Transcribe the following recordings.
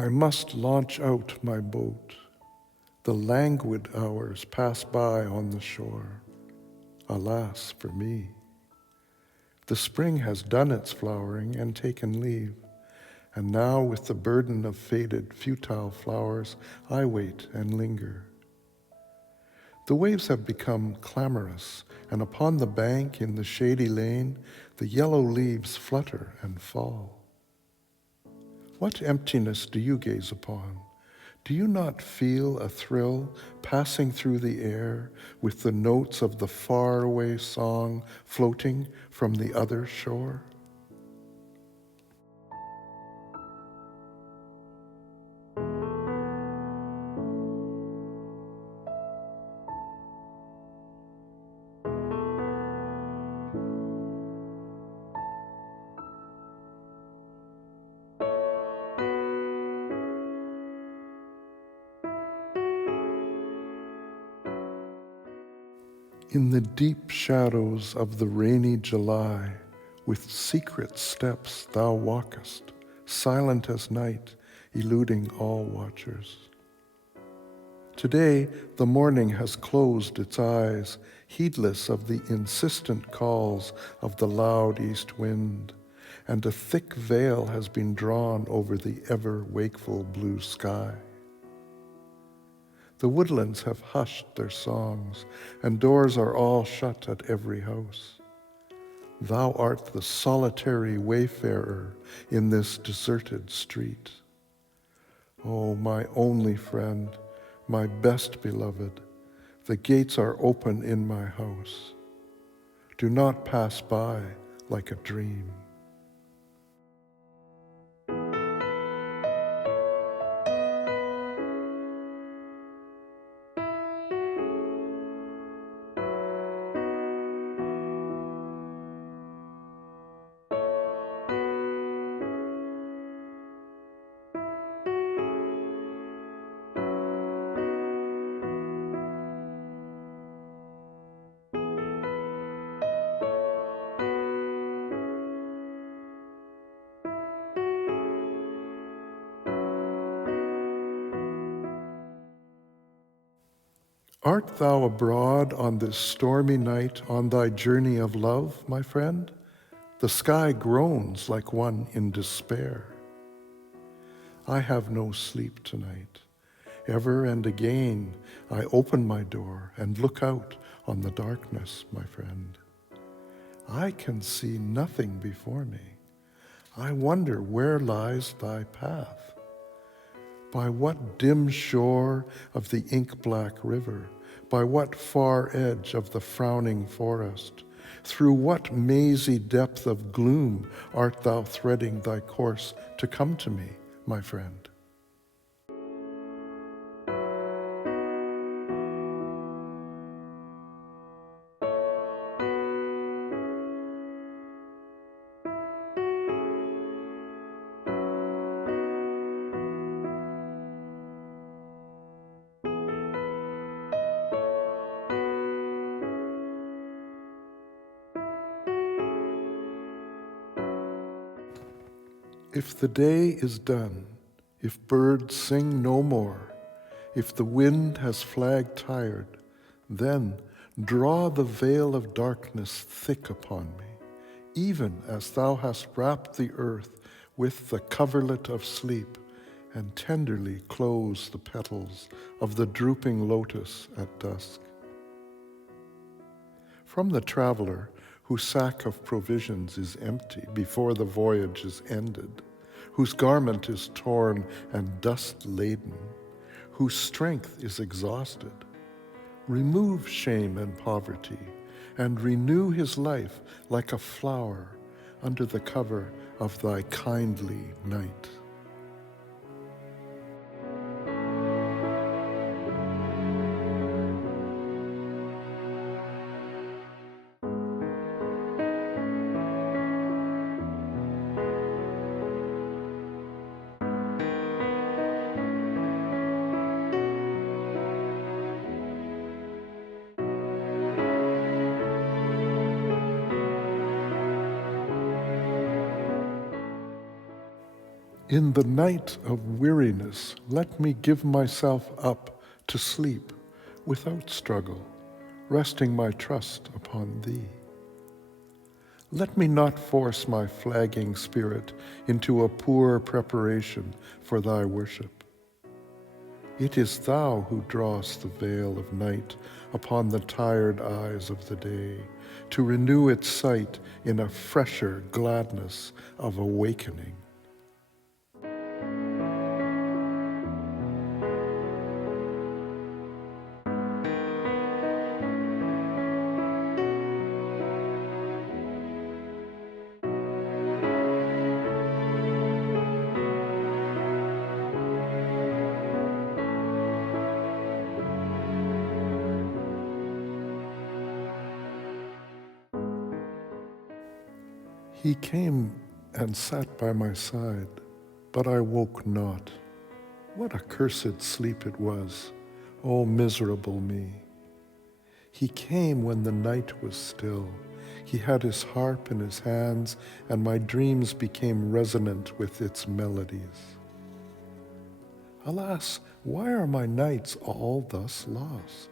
I must launch out my boat. The languid hours pass by on the shore. Alas for me. The spring has done its flowering and taken leave, and now with the burden of faded, futile flowers, I wait and linger. The waves have become clamorous, and upon the bank in the shady lane, the yellow leaves flutter and fall. What emptiness do you gaze upon? Do you not feel a thrill passing through the air with the notes of the faraway song floating from the other shore? In the deep shadows of the rainy July, with secret steps thou walkest, silent as night, eluding all watchers. Today the morning has closed its eyes, heedless of the insistent calls of the loud east wind, and a thick veil has been drawn over the ever-wakeful blue sky. The woodlands have hushed their songs, and doors are all shut at every house. Thou art the solitary wayfarer in this deserted street. Oh, my only friend, my best beloved, the gates are open in my house. Do not pass by like a dream. Art thou abroad on this stormy night on thy journey of love, my friend? The sky groans like one in despair. I have no sleep tonight. Ever and again I open my door and look out on the darkness, my friend. I can see nothing before me. I wonder where lies thy path. By what dim shore of the ink-black river, by what far edge of the frowning forest, through what mazy depth of gloom art thou threading thy course to come to me, my friend? If the day is done, if birds sing no more, if the wind has flagged tired, then draw the veil of darkness thick upon me, even as thou hast wrapped the earth with the coverlet of sleep, and tenderly close the petals of the drooping lotus at dusk. From the traveler, whose sack of provisions is empty before the voyage is ended, whose garment is torn and dust-laden, whose strength is exhausted, remove shame and poverty, and renew his life like a flower under the cover of thy kindly night. In the night of weariness, let me give myself up to sleep without struggle, resting my trust upon Thee. Let me not force my flagging spirit into a poor preparation for Thy worship. It is Thou who drawest the veil of night upon the tired eyes of the day, to renew its sight in a fresher gladness of awakening. He came and sat by my side, but I woke not. What a cursed sleep it was, O miserable me! He came when the night was still. He had his harp in his hands, and my dreams became resonant with its melodies. Alas, why are my nights all thus lost?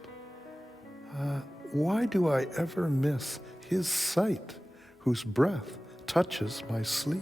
Why do I ever miss his sight, whose breath touches my sleep?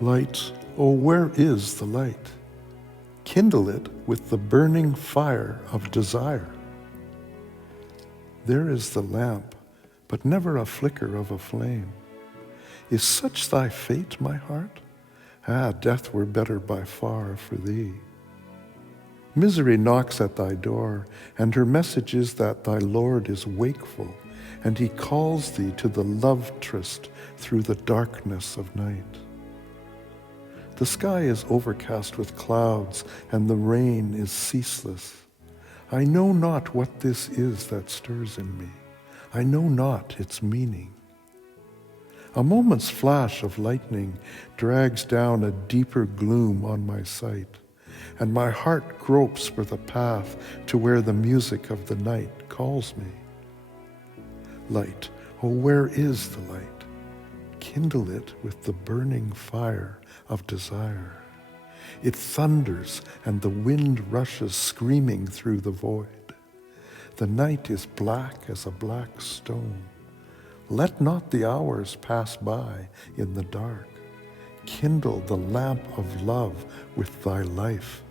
Light, oh, where is the light? Kindle it with the burning fire of desire. There is the lamp, but never a flicker of a flame. Is such thy fate, my heart? Death were better by far for thee. Misery knocks at thy door, and her message is that thy Lord is wakeful, and he calls thee to the love tryst through the darkness of night. The sky is overcast with clouds, and the rain is ceaseless. I know not what this is that stirs in me. I know not its meaning. A moment's flash of lightning drags down a deeper gloom on my sight, and my heart gropes for the path to where the music of the night calls me. Light, oh, where is the light? Kindle it with the burning fire of desire. It thunders, and the wind rushes screaming through the void. The night is black as a black stone. Let not the hours pass by in the dark. Kindle the lamp of love with thy life.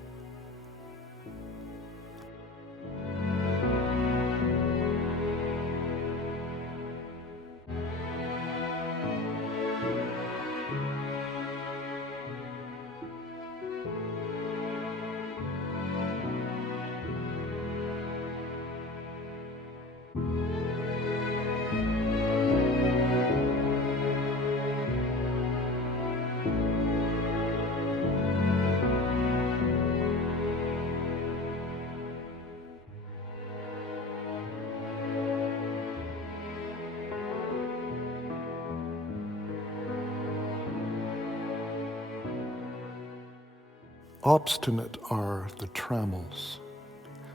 Obstinate are the trammels,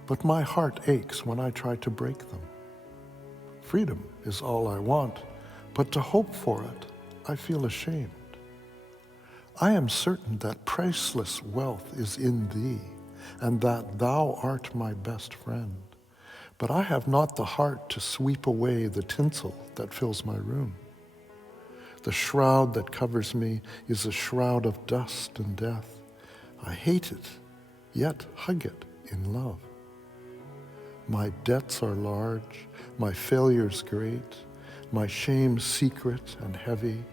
but my heart aches when I try to break them. Freedom is all I want, but to hope for it, I feel ashamed. I am certain that priceless wealth is in thee, and that thou art my best friend. But I have not the heart to sweep away the tinsel that fills my room. The shroud that covers me is a shroud of dust and death. I hate it, yet hug it in love. My debts are large, my failures great, my shame secret and heavy.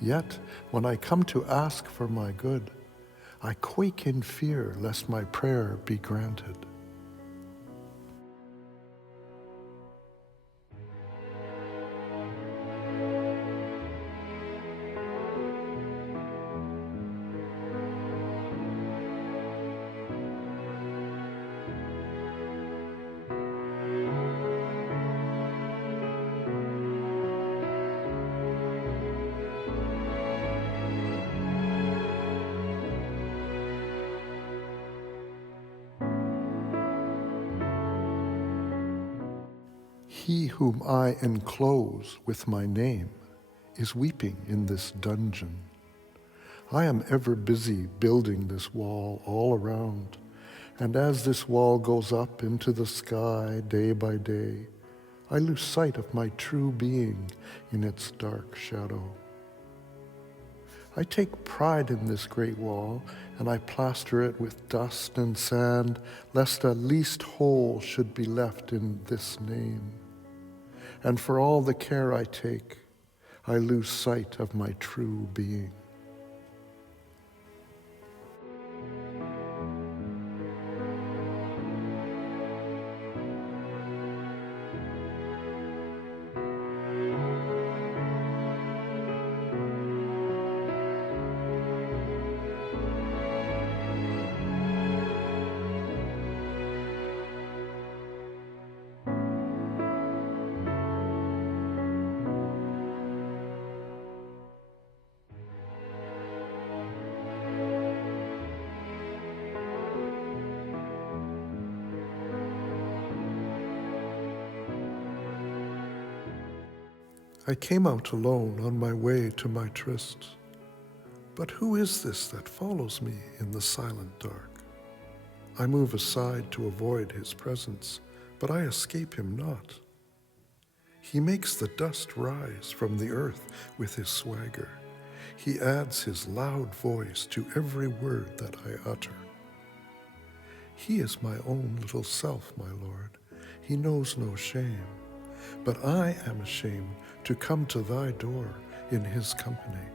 Yet, when I come to ask for my good, I quake in fear lest my prayer be granted. He whom I enclose with my name is weeping in this dungeon. I am ever busy building this wall all around, and as this wall goes up into the sky day by day, I lose sight of my true being in its dark shadow. I take pride in this great wall, and I plaster it with dust and sand, lest a least hole should be left in this name. And for all the care I take, I lose sight of my true being. I came out alone on my way to my tryst. But who is this that follows me in the silent dark? I move aside to avoid his presence, but I escape him not. He makes the dust rise from the earth with his swagger. He adds his loud voice to every word that I utter. He is my own little self, my Lord. He knows no shame. But I am ashamed to come to thy door in his company.